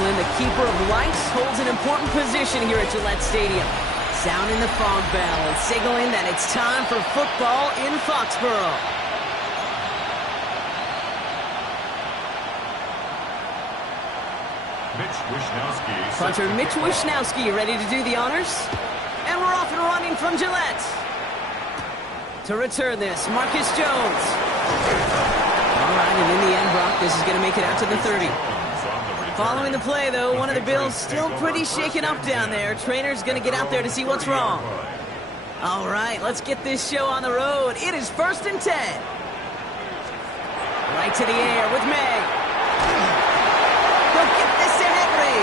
England, the keeper of lights holds an important position here at Gillette Stadium. Sounding the fog bell and signaling that it's time for football in Foxborough. Punter Mitch Wishnowsky ready to do the honors. And we're off and running from Gillette. To return this, Marcus Jones. All right, and in the end, Brock, this is going to make it out to the 30. Following the play, though, one of the Bills still pretty shaken up down there. Trainer's going to get out there to see what's wrong. All right, let's get this show on the road. It is 1st and 10. Right to the air with May. They'll get this to Henry.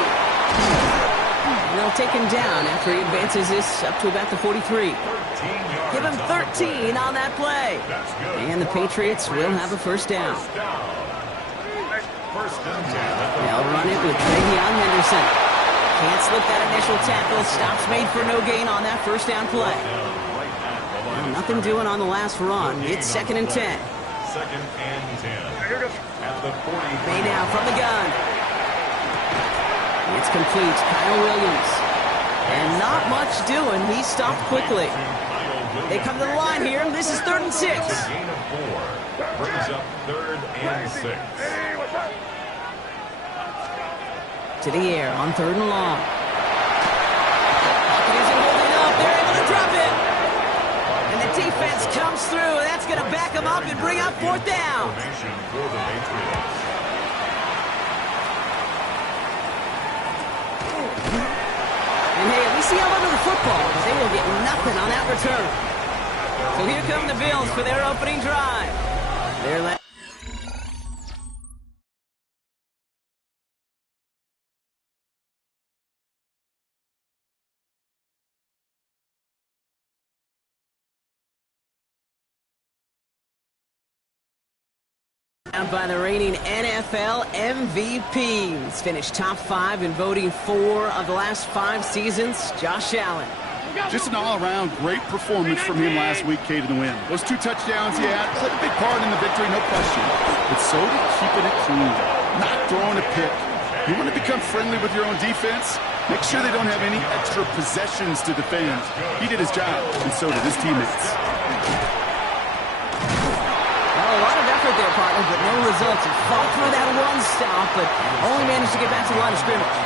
And they'll take him down after he advances this up to about the 43. Give him 13 on that play. And the Patriots will have a first down. They'll run it with Travion Henderson. Can't slip that initial tackle. Stops made for no gain on that first down play. Well, nothing doing on the last run. It's 2nd and 10. 2nd and 10. At the 40. May now from the gun. It's complete. Kyle Williams. And not much doing. He stopped quickly. They come to the line here. This is 3rd and 6. Gain of 4. Brings up 3rd and 6. To the air on 3rd and long. Pocket isn't holding up. They're able to drop it. And the defense comes through. That's going to back them up and bring up 4th down. And hey, at least he held onto the football, but they will get nothing on that return. So here come the Bills for their opening drive. They're by the reigning NFL MVPs. Finished top 5 in voting 4 of the last 5 seasons. Josh Allen. Just an all-around great performance from him last week, Kate, in the win. Those 2 touchdowns he had played a big part in the victory, no question. But so did keeping it clean, not throwing a pick. You want to become friendly with your own defense? Make sure they don't have any extra possessions to defend. He did his job, and so did his teammates. A lot of effort there, partner, but no results. He fought through that one stop, but only managed to get back to the line of scrimmage.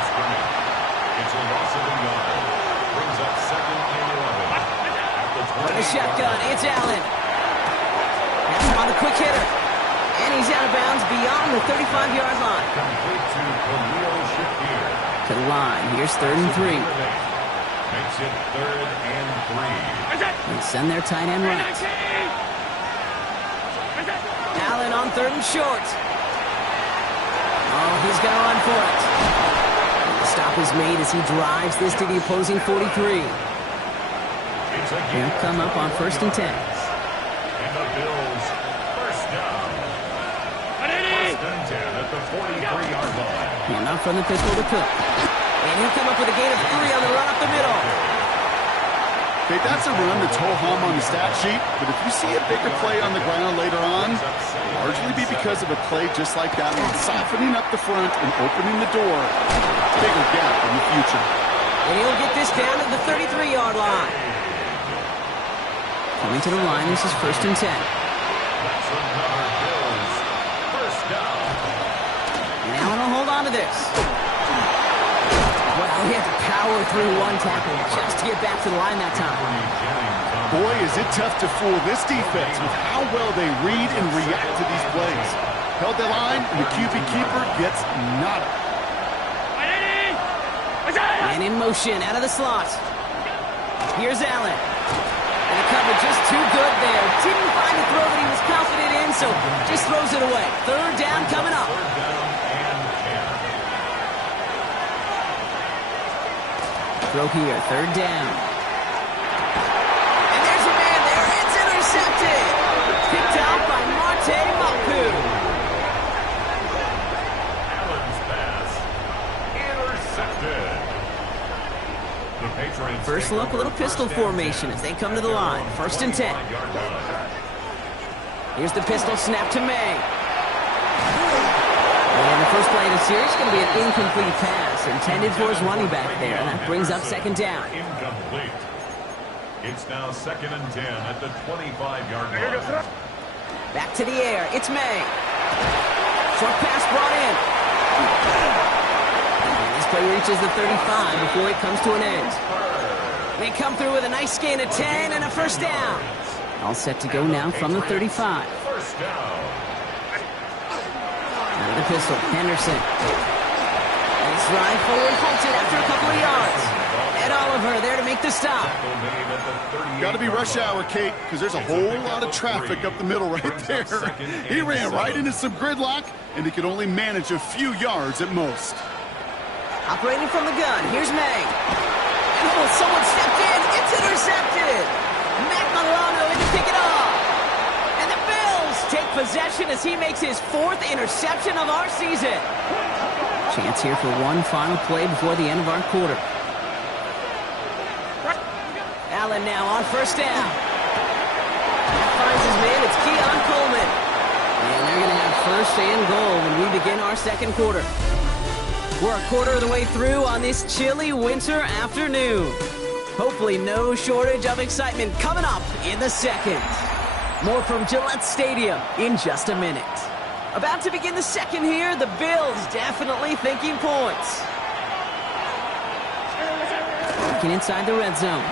It's a loss of a yard. Brings up 2nd and 11. On the shotgun, it's Allen. That's on the quick hitter. And he's out of bounds beyond the 35-yard line. Complete to Khalil Shakir. To the line. Here's 3rd and 3. Makes it 3rd and 3. They send their tight end right. Allen on 3rd and short. Oh, he's going to run for it. And the stop is made as he drives this to the opposing 43. He'll come up on 1st and 10. And the Bills first down. 1st and 10 at the 43-yard line. And up from the pistol to Cook. And he'll come up with a gain of 3 on the run up the middle. Okay, that's a run that's ho-hum on the stat sheet, but if you see a bigger play on the ground later on, largely be because of a play just like that one, softening up the front and opening the door. Bigger gap in the future. And he'll get this down to the 33-yard line. Coming to the line, this is 1st and 10. That's another Bills first down. And Allen will hold on to this. Well, he had to power through one tackle just to get back to the line that time. Boy, is it tough to fool this defense with how well they read and react to these plays. Held the line, and the QB keeper gets nada. And in motion, out of the slot. Here's Allen. And the cover just too good there. Didn't find a throw that he was confident in, so just throws it away. 3rd down coming up. Throw here, 3rd down. And there's a man there. It's intercepted. Picked out by Marte Mapu. Allen's pass intercepted. The Patriots First look, a little pistol formation as they come to the line. 1st and 10. Here's the pistol snap to May. And the first play of the series is going to be an incomplete pass intended for his running back there, and that brings up second down. Incomplete. It's now 2nd and 10 at the 25-yard line. Back to the air. It's May. Short pass brought in. And this play reaches the 35 before it comes to an end. They come through with a nice gain of 10 and a first down. All set to go now from the 35. First down. Out of the pistol, Henderson. Nice ride forward, halted after a couple of yards. Ed Oliver there to make the stop. Got to be rush hour, Kate, because there's a whole lot of traffic up the middle right there. He ran right into some gridlock, and he could only manage a few yards at most. Operating from the gun, here's May. And oh, someone stepped in. It's intercepted. Matt Milano in to pick it off. And the Bills take possession as he makes his 4th interception of our season. Chance here for one final play before the end of our quarter. Allen now on first down. That finds his man. It's Keon Coleman. And they're going to have first and goal when we begin our second quarter. We're a quarter of the way through on this chilly winter afternoon. Hopefully no shortage of excitement coming up in the second. More from Gillette Stadium in just a minute. About to begin the second here, the Bills definitely thinking points. Working inside the red zone.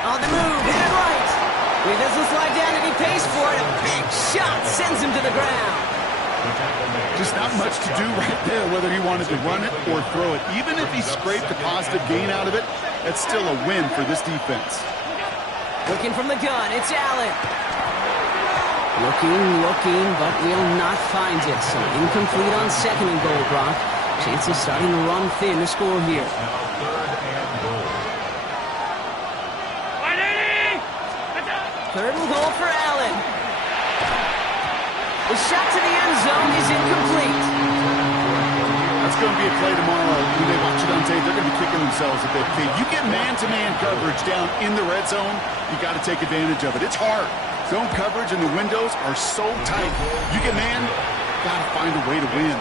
On the move, headed right. He doesn't slide down and he pays for it. A big shot sends him to the ground. Just not much to do right there, whether he wanted to run it or throw it. Even if he scraped a positive gain out of it, that's still a win for this defense. Looking from the gun, it's Allen. Looking, but will not find it. So incomplete on second and goal, Brock. Chances starting to run thin to score here. Third and goal for Allen. The shot to the end zone is incomplete. That's going to be a play tomorrow. When they watch it on tape, they're going to be kicking themselves a bit. Okay, you get man-to-man coverage down in the red zone, you got to take advantage of it. It's hard. Zone coverage and the windows are so tight. You get man, got to find a way to win.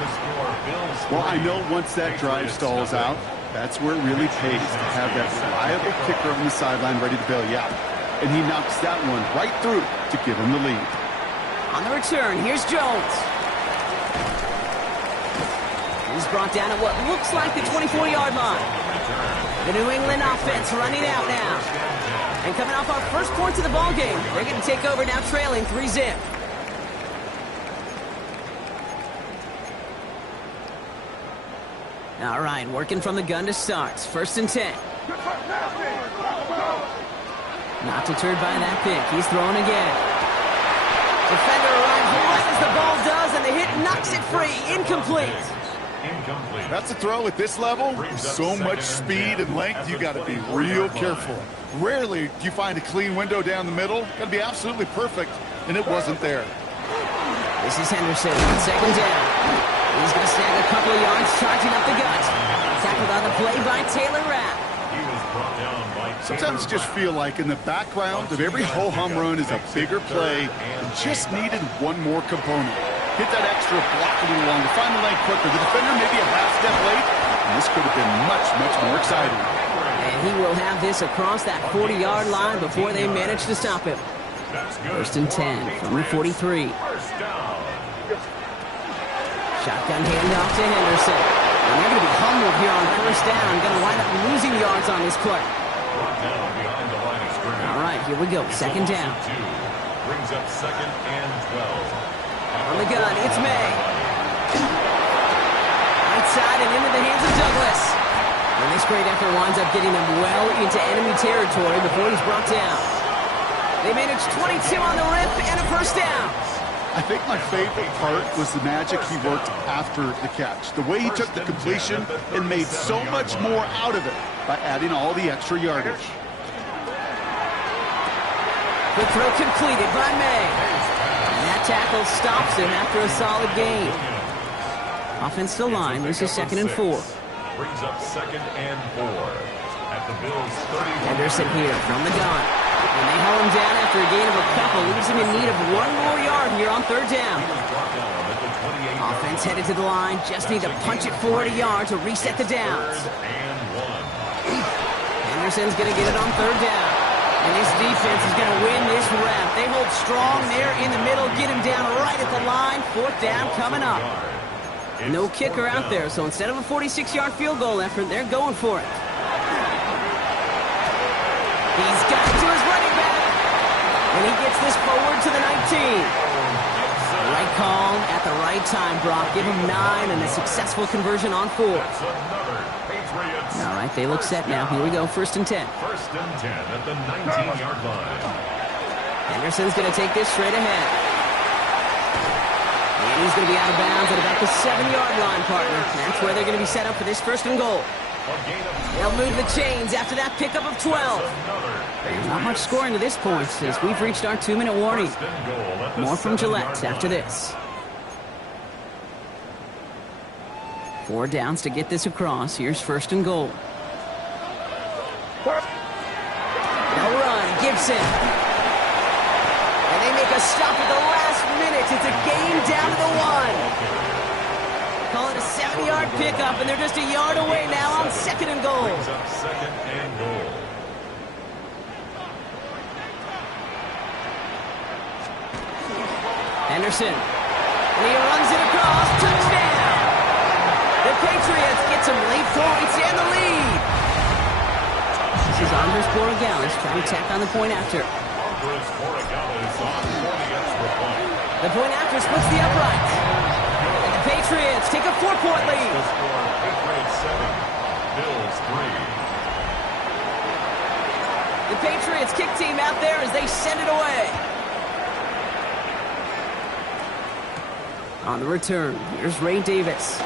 Well, I know once that drive stalls out, that's where it really pays to have that reliable kicker on the sideline ready to bail you out. And he knocks that one right through to give him the lead. On the return, here's Jones. He's brought down at what looks like the 24-yard line. The New England offense running out now. And coming off our first points of the ball game, they're going to take over now trailing 3-zip. All right, working from the gun to start. 1st and 10. Not deterred by that pick. He's throwing again. Defender arrives right as the ball does, and the hit knocks it free. Incomplete. That's a throw at this level. So much speed and length, you got to be real careful. Rarely do you find a clean window down the middle. Got to be absolutely perfect, and it wasn't there. This is Henderson on second down. He's going to snag a couple of yards, charging up the gut. Tackled on the play by Taylor Rapp. Sometimes you just feel like in the background of every ho-hum run is a bigger play and just needed one more component. Hit that extra block a little longer, find the lane quicker. The defender maybe a half step late, and this could have been much, much more exciting. And he will have this across that 40-yard line before they manage to stop him. 1st and 10 from the 43. Shotgun handoff to Henderson. And they're going to be humbled here on first down. Going to wind up losing yards on this play. All right, here we go. Second down. Brings up 2nd and 12. On the gun, it's May. Right side and into the hands of Douglas. And this great effort winds up getting them well into enemy territory before he's brought down. They managed 22 on the rip and a first down. I think my favorite part was the magic he worked after the catch. The way he took the completion and made so much more out of it by adding all the extra yardage. The throw completed by May. And that tackle stops him after a solid gain. Offensive line, this is 2nd and 4. Brings up 2nd and 4 at the Bills 30. Henderson here from the gun. And they haul him down after a gain of a couple. Leaves him in need of one more yard here on third down. Offense headed to the line. Just need to punch it forward a yard to reset the downs. Henderson's going to get it on third down. And this defense is going to win this rep. They hold strong there in the middle. Get him down right at the line. Fourth down coming up. No kicker out there, so instead of a 46-yard field goal effort, they're going for it. He's got it to his running back. And he gets this forward to the 19. Right call at the right time, Brock. Give him 9 and a successful conversion on 4. All right, they look set now. Here we go, 1st and 10. 1st and 10 at the 19-yard line. Henderson's going to take this straight ahead. And he's going to be out of bounds at about the 7-yard line, partner. That's where they're going to be set up for this 1st and goal. They'll move the chains after that pickup of 12. There's not much scoring to this point as we've reached our 2-minute warning. More from Gillette after this. 4 downs to get this across. Here's 1st and goal. They'll run. Gibson. And they make a stop at the last minute. It's a gain down to the 1. Call it a 7-yard pickup, and they're just a yard away now on 2nd and goal. Henderson. And he runs it across. Touchdown! The Patriots get some late points and the lead. This is Andres Borregales trying to tack on the point after. The point after splits the uprights. And the Patriots take a 4-point lead. Patriots 7, Bills 3. The Patriots kick team out there as they send it away. On the return, here's Ray Davis.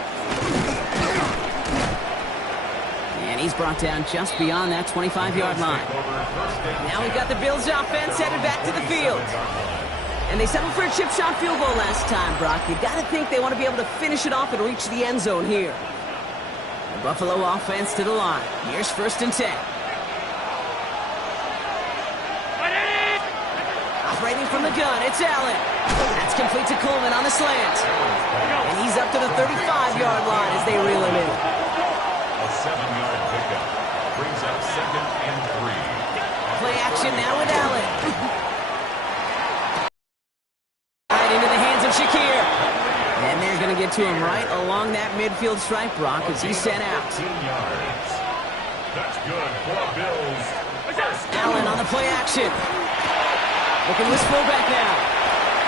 And he's brought down just beyond that 25-yard line. Now we've got the Bills offense headed back to the field. And they settled for a chip shot field goal last time, Brock. You got to think they want to be able to finish it off and reach the end zone here. The Buffalo offense to the line. Here's 1st and 10. Operating from the gun, it's Allen. That's complete to Coleman on the slant. And he's up to the 35-yard line as they reel him in. A 7-yard pickup brings up 2nd and 3. Play action now with Allen. Right into the hands of Shakir. And they're going to get to him right along that midfield stripe, Brock, as he's sent out. 18 yards. That's good for Bills. Allen on the play action. Looking this fullback now.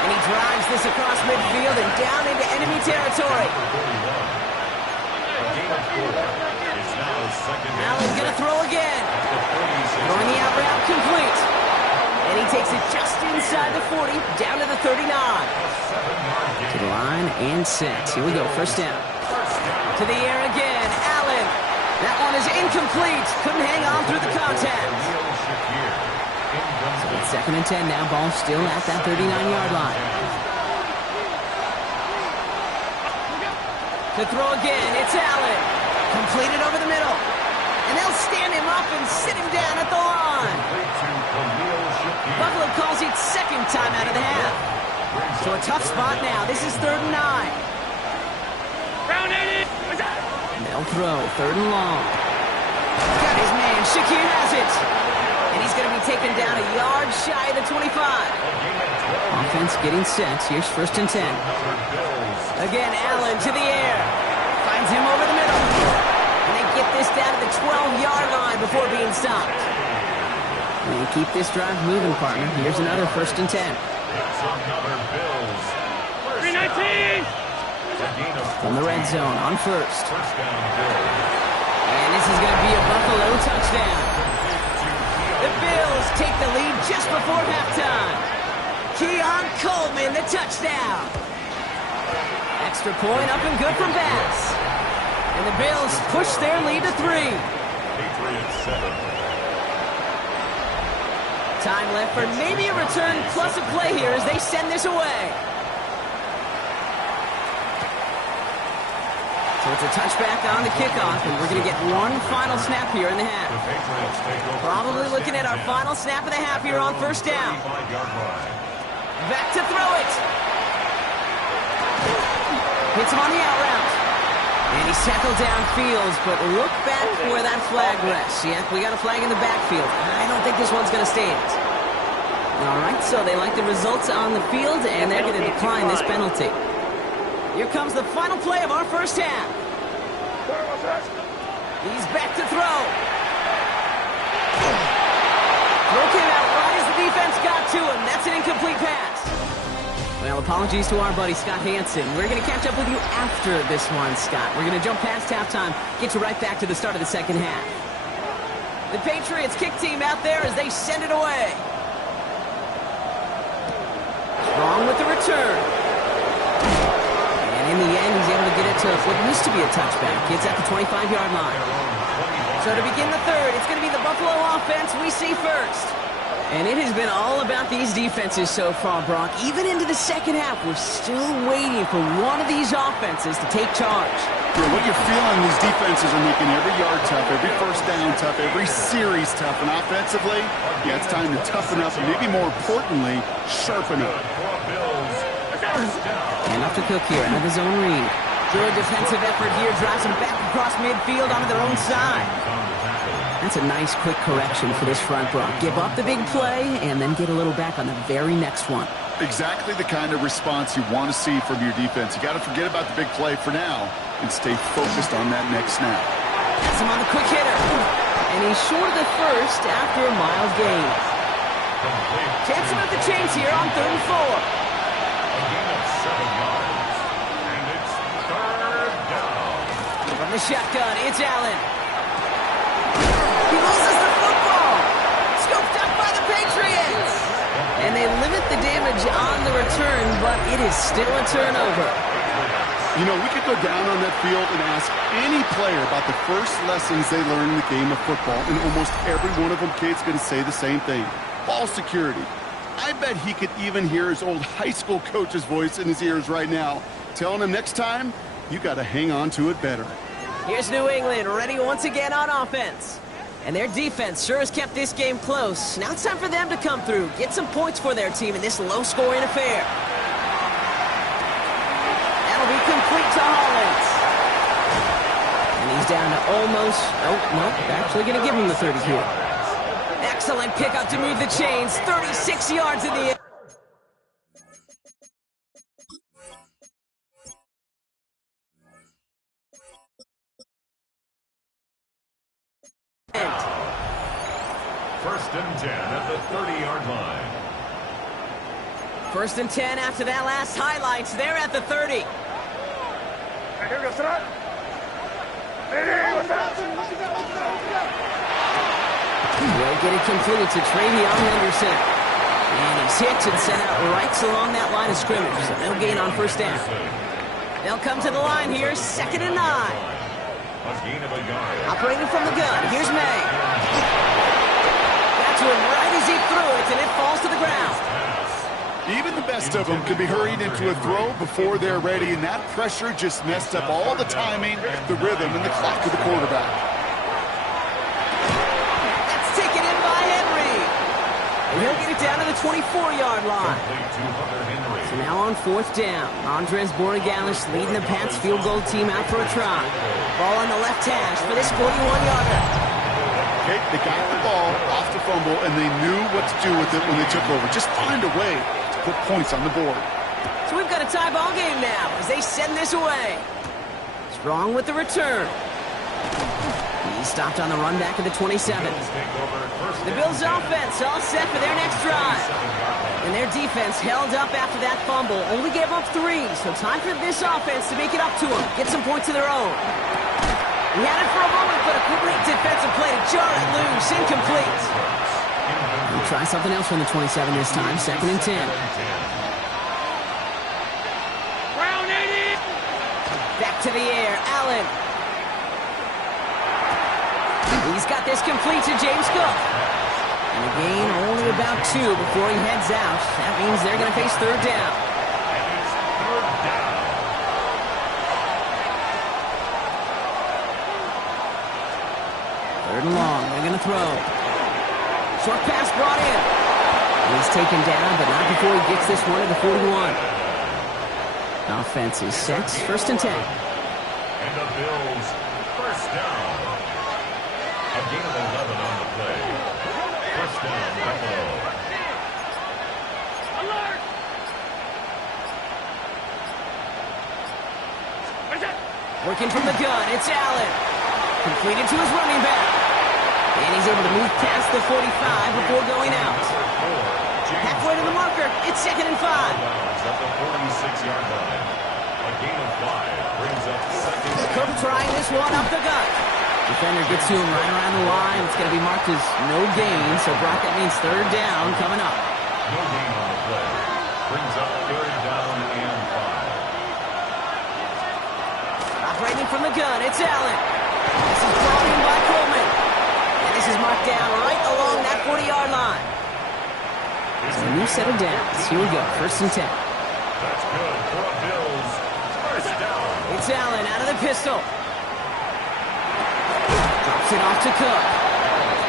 And he drives this across midfield and down into enemy territory. Allen's going to throw again. Throwing the out route complete. And he takes it just inside the 40, down to the 39. To the line and set. Here we go, 1st down. To the air again, Allen. That one is incomplete. Couldn't hang on through the contact. So it's 2nd and 10 now. Ball still at that 39-yard line. To throw again, it's Allen. Completed over the middle. And they'll stand him up and sit him down at the line. Buffalo calls it 2nd time out of the half. So a tough spot now. This is 3rd and 9. They'll throw 3rd and long. Got his man. Shakir has it. And he's going to be taken down a yard shy of the 25. Offense getting set. Here's 1st and 10. Again, Allen to the air. Finds him over the middle. And they get this down to the 12-yard line before being stopped. And keep this drive moving, partner. Here's another 1st and 10. That's another Bills. 319. From the red zone on 1st. First down, Bills. And this is going to be a Buffalo touchdown. The Bills take the lead just before halftime. Keon Coleman, the touchdown. Extra point up and good from Bass. And the Bills push their lead to 3. Patriots 7. Time left for maybe a return plus a play here as they send this away. So it's a touchback on the kickoff, and we're going to get one final snap here in the half. Probably looking at our final snap of the half here on 1st down. Back to throw it. Hits him on the out route. And he's tackled downfield, but look back where that flag rests. Yeah, we got a flag in the backfield. I don't think this one's going to stand. All right, so they like the results on the field, and they're going to decline this penalty. Here comes the final play of our first half. He's back to throw. Throw came out right as the defense got to him. That's an incomplete pass. Well, apologies to our buddy Scott Hansen. We're going to catch up with you after this one, Scott. We're going to jump past halftime, get you right back to the start of the second half. The Patriots kick team out there as they send it away. Strong with the return. And in the end, he's able to get it to what used to be a touchback. It's at the 25-yard line. So to begin the third, it's going to be the Buffalo offense we see first. And it has been all about these defenses so far, Brock. Even into the second half, we're still waiting for one of these offenses to take charge. Yeah, what you're feeling, these defenses are making every yard tough, every first down tough, every series tough. And offensively, yeah, it's time to toughen up and maybe more importantly, sharpen up. And up to Cook here, out of his own read. Good defensive effort here, drives them back across midfield onto their own side. That's a nice quick correction for this front, Brock. Give up the big play and then get a little back on the very next one. Exactly the kind of response you want to see from your defense. You got to forget about the big play for now and stay focused on that next snap. Has him on the quick hitter. And he's short of the first after a mild gain. Chance him at the chains here on 3rd and 4. A gain of 7 yards. And it's 3rd down. From the shotgun, it's Allen. He loses the football. Scooped up by the Patriots. And they limit the damage on the return, but it is still a turnover. You know, we could go down on that field and ask any player about the first lessons they learned in the game of football, and almost every one of them kids going to say the same thing. Ball security. I bet he could even hear his old high school coach's voice in his ears right now, telling him next time, you got to hang on to it better. Here's New England ready once again on offense. And their defense sure has kept this game close. Now it's time for them to come through, get some points for their team in this low-scoring affair. That'll be complete to Hollins. And he's down to almost, oh, no, actually going to give him the 30 here. Excellent pickup to move the chains, 36 yards in the end. First and 10 at the 30-yard line. First and 10 after that last highlights. They're at the 30. Will get it completed to Travion Henderson. And he's hit and sent out right along that line of scrimmage. So no gain on first down. They'll come to the line here, 2nd and 9. A gain of a yard. Operating from the gun, here's May. Got to him right as he threw it, and it falls to the ground. Even the best of them can be hurried into a throw before they're ready, and that pressure just messed up all the timing, the rhythm, and the clock of the quarterback. That's taken in by Henry. And he'll get it down to the 24-yard line. So now on 4th down, Andres Borregales leading the Pats field goal team out for a try. Ball on the left hash for this 41-yarder. Okay, they got the ball off the fumble, and they knew what to do with it when they took over. Just find a way to put points on the board. So we've got a tie ball game now as they send this away. Strong with the return. He's stopped on the run back of the 27. The Bills' offense all set for their next drive. And their defense held up after that fumble. Only gave up 3, so time for this offense to make it up to them. Get some points of their own. He had it for a moment, but a great defensive play to jar it loose. Incomplete. We'll try something else from the 27 this time. 2nd and 10. Round 80. Back to the air. Allen. He's got this complete to James Cook. And a gain only about 2 before he heads out. That means they're going to face 3rd down. Third and long. They're going to throw. Short pass brought in. He's taken down, but not before he gets this one at the 41. Offense is set. First and 10. And the Bills, first down. A gain of 11 on the play. First down, Buffalo. Alert! Working from the gun, it's Allen. Completed to his running back. And he's able to move past the 45 before going out. Halfway to the marker, it's 2nd and 5. At the 46-yard line. A gain of 5 brings up second. Cook trying this one up the gut. Defender gets to him right around the line. It's going to be marked as no gain, so Brock, that means 3rd down coming up. No gain on the play. Brings up 3rd down and 5. Operating from the gun, it's Allen. This is brought in by Coleman. And this is marked down right along that 40-yard line. So a new set of downs. Here we go, 1st and 10. That's good for a Bills. First down. It's Allen out of the pistol. Drops it off to Cook.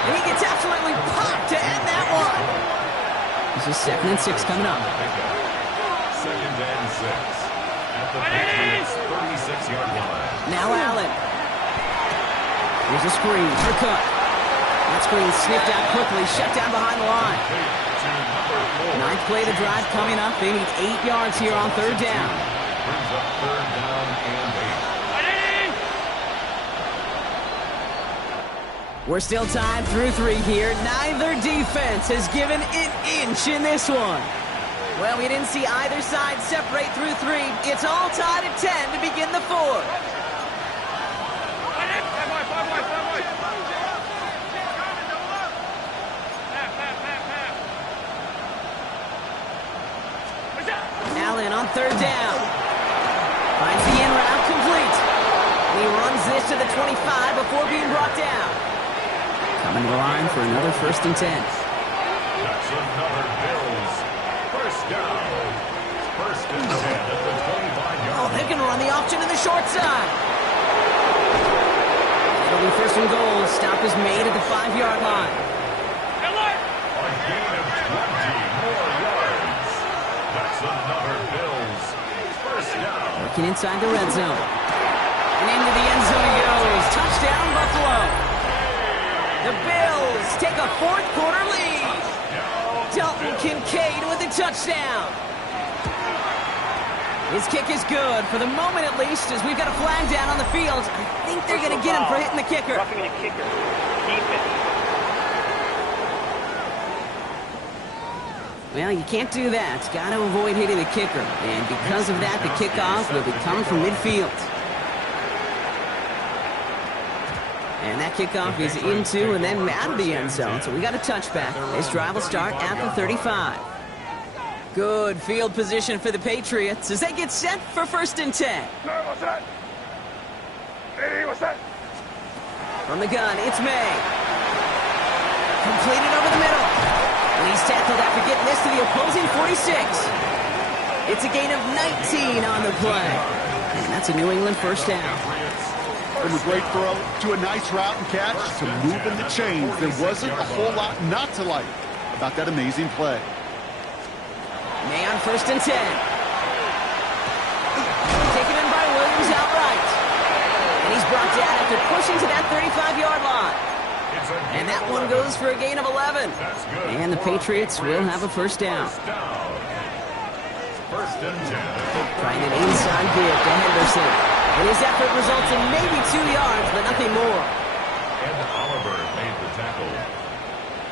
And he gets absolutely popped to end that one. This is 2nd and 6 coming up. 2nd and 6. At the Patriots' 36-yard line. Now Allen. Here's a screen for Cook. That screen snipped out quickly, shut down behind the line. 9th play of the drive coming up. They need 8 yards here on 3rd down. Brings up 3rd down and 8. We're still tied through 3 here. Neither defense has given an inch in this one. Well, we didn't see either side separate through 3. It's all tied at 10 to begin the 4th. Allen on 3rd down. Finds the in route complete. And he runs this to the 25 before being brought down. Coming to the line for another 1st and 10. That's another Bills. First down. 1st and 10 at the 25-yard Oh, they're going to run the option to the short side. It'll be 1st and goal. Stop is made at the 5-yard line. A gain of 20 more yards. That's another Bills. First down. Working inside the red zone. And into the end zone he goes. Touchdown, Buffalo. The Bills take a 4th quarter lead. Dalton Kincaid with a touchdown. His kick is good, for the moment at least, as we've got a flag down on the field. I think they're going to get him for hitting the kicker. Roughing the kicker. Defense. Well, you can't do that. Got to avoid hitting the kicker. And because of that, the kickoff will be coming from midfield. And that kickoff is into and then out of the end zone. So we got a touchback. This drive will start at the 35. Good field position for the Patriots as they get set for 1st and 10. From the gun, it's May. Completed over the middle. And he's tackled after getting this to the opposing 46. It's a gain of 19 on the play. And that's a New England 1st down. From a great throw to a nice route and catch to moving the chains, there wasn't a whole lot not to like about that amazing play. May on 1st and 10. Taken in by Williams outright. And he's brought down after pushing to that 35-yard line. And that one goes for a gain of 11. And the Patriots will have a 1st down. 1st and 10. Trying an inside give to Henderson. And his effort results in maybe 2 yards, but nothing more. And Oliver made the tackle.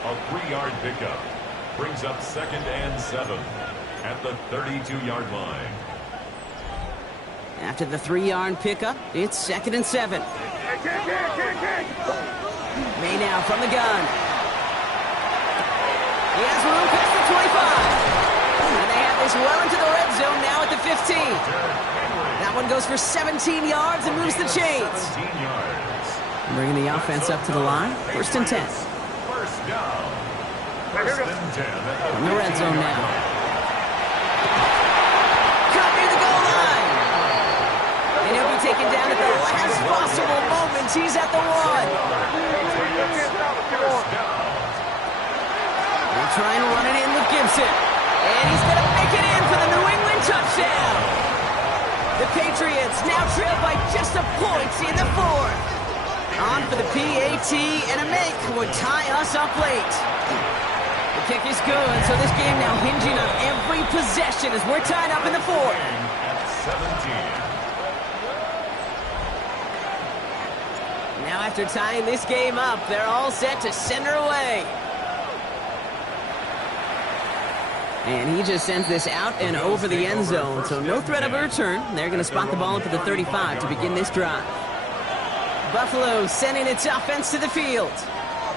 A 3-yard pickup brings up 2nd and 7 at the 32-yard line. After the 3-yard pickup, it's 2nd and 7. May now from the gun. He has room past the 25. And they have this well into the red zone now at the 15. That one goes for 17 yards and moves the chains. 17 yards. Bringing the offense up to the line. 1st and 10. First down. 1st and 10. From the red zone now. Cut near the goal line. And he'll be taken down at the last possible moment. He's at the 1. They'll try and run it in with Gibson. And he's going to make it in for the New England touchdown. The Patriots now trail by just a point in the fourth. On for the PAT, and a make would tie us up late. The kick is good, so this game now hinging on every possession as we're tied up in the fourth. At 17. Now after tying this game up, they're all set to send her away. And he just sends this out and over the end zone, so no threat of a return. They're going to spot the ball up at the 35 to begin this drive. Buffalo sending its offense to the field.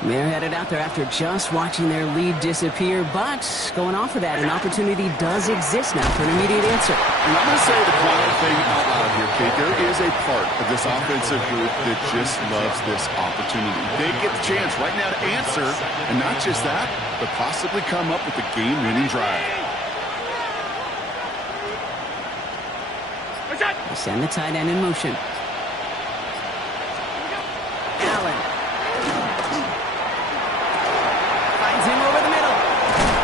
They're headed out there after just watching their lead disappear, but going off of that, an opportunity does exist now for an immediate answer. And I'm going to say the quiet thing out loud here, Kate. There is a part of this offensive group that just loves this opportunity. They get the chance right now to answer, and not just that, but possibly come up with a game-winning drive. They send the tight end in motion. Allen. Finds him over the middle.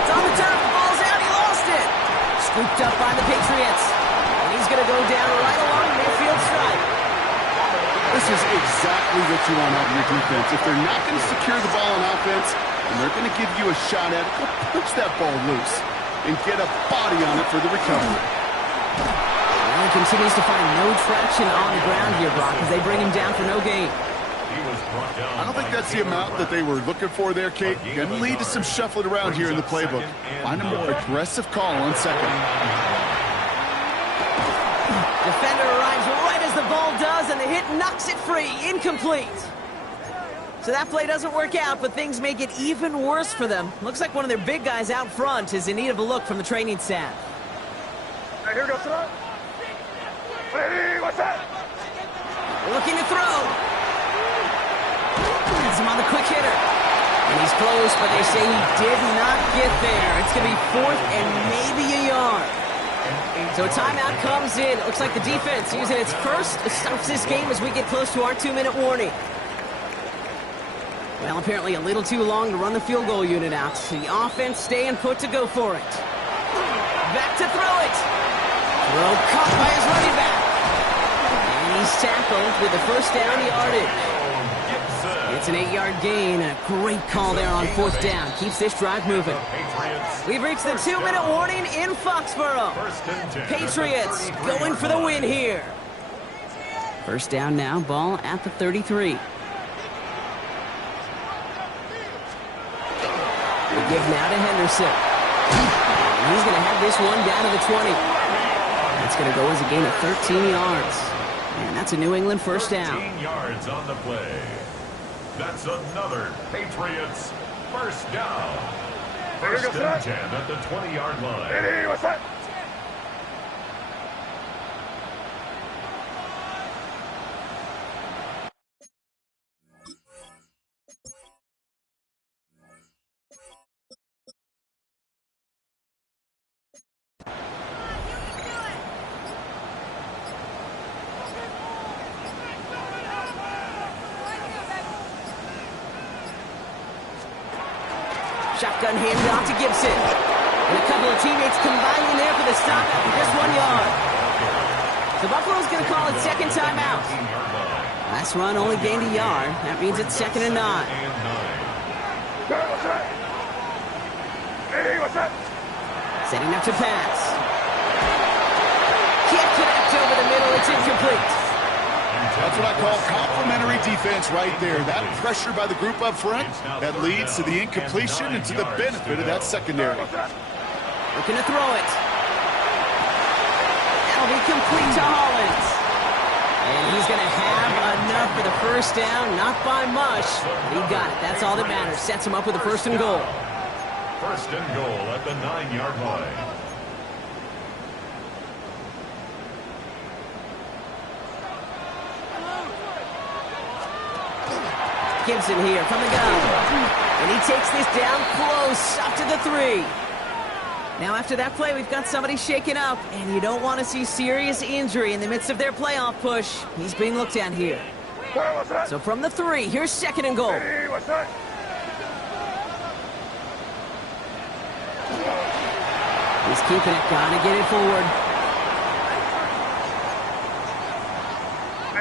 It's on the turf. The ball's out. He lost it. Scooped up by the Patriots. And he's going to go down right along the midfield stripe. This is exactly what you want out of your defense. If they're not going to secure the ball on offense, and they're going to give you a shot at it, go push that ball loose and get a body on it for the recovery. Allen continues to find no traction on the ground here, Brock, as they bring him down for no gain. I don't think that's the amount that they were looking for there, Kate. Going to lead to some shuffling around here in the playbook. Find a more aggressive call on second. Defender arrives right as the ball does, and the hit knocks it free. Incomplete. So that play doesn't work out, but things make it even worse for them. Looks like one of their big guys out front is in need of a look from the training staff. Right, here goes throw. Hey, what's that? Looking to throw. Has him on the quick hitter. And he's close, but they say he did not get there. It's going to be fourth and maybe a yard. So a timeout comes in. It looks like the defense using its first stops this game as we get close to our 2-minute warning. Well, apparently a little too long to run the field goal unit out. The offense staying put to go for it. Back to throw it. Throw caught by his running back. And he's tackled with the first down yardage. It's an 8-yard gain, and a great call there on fourth down. Keeps this drive moving. We've reached the 2-minute warning in Foxborough. Patriots going for the win here. First down now, ball at the 33. We give now to Henderson. And he's going to have this one down to the 20. That's going to go as a gain of 13 yards. And that's a New England first down. 13 yards on the play. That's another Patriots first down. First and 10 at the 20-yard line. Hey, what's that? Shotgun handoff to Gibson. And a couple of teammates combining there for the stop after just 1 yard. So Buffalo's going to call it second timeout. Last run only gained a yard. That means it's 2nd and 9. What's that? Hey, what's that? Setting up to pass. Can't connect over the middle. It's incomplete. That's what I call complimentary defense right there. That pressure by the group up front, that leads to the incompletion and to the benefit of that secondary. Looking to throw it. That'll be complete to Hollins. And he's going to have enough for the first down. Not by much. He got it. That's all that matters. Sets him up with a first and goal. First and goal at the 9-yard line. Gibson here from the gun. And he takes this down close up to the 3. Now after that play, we've got somebody shaken up, and you don't want to see serious injury in the midst of their playoff push. He's being looked at here. What's that? So from the 3, here's 2nd and goal. Hey, what's that? He's keeping it, gonna get it forward.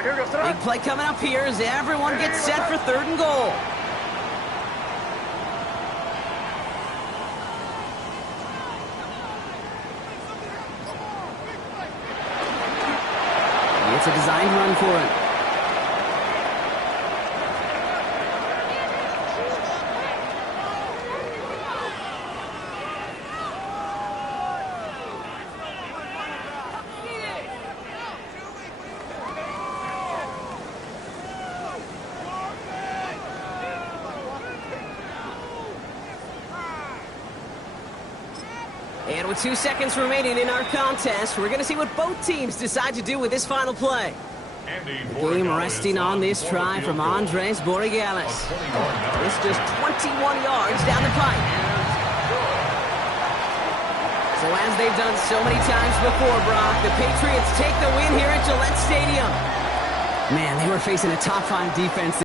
here we go, Big play coming up here as everyone gets set for 3rd and goal. It's a designed run for it. And with 2 seconds remaining in our contest, we're going to see what both teams decide to do with this final play. The game resting on this try from Andres Borregales. It's just 21 yards down the pipe. So as they've done so many times before, Brock, the Patriots take the win here at Gillette Stadium. Man, they were facing a top 5 defense.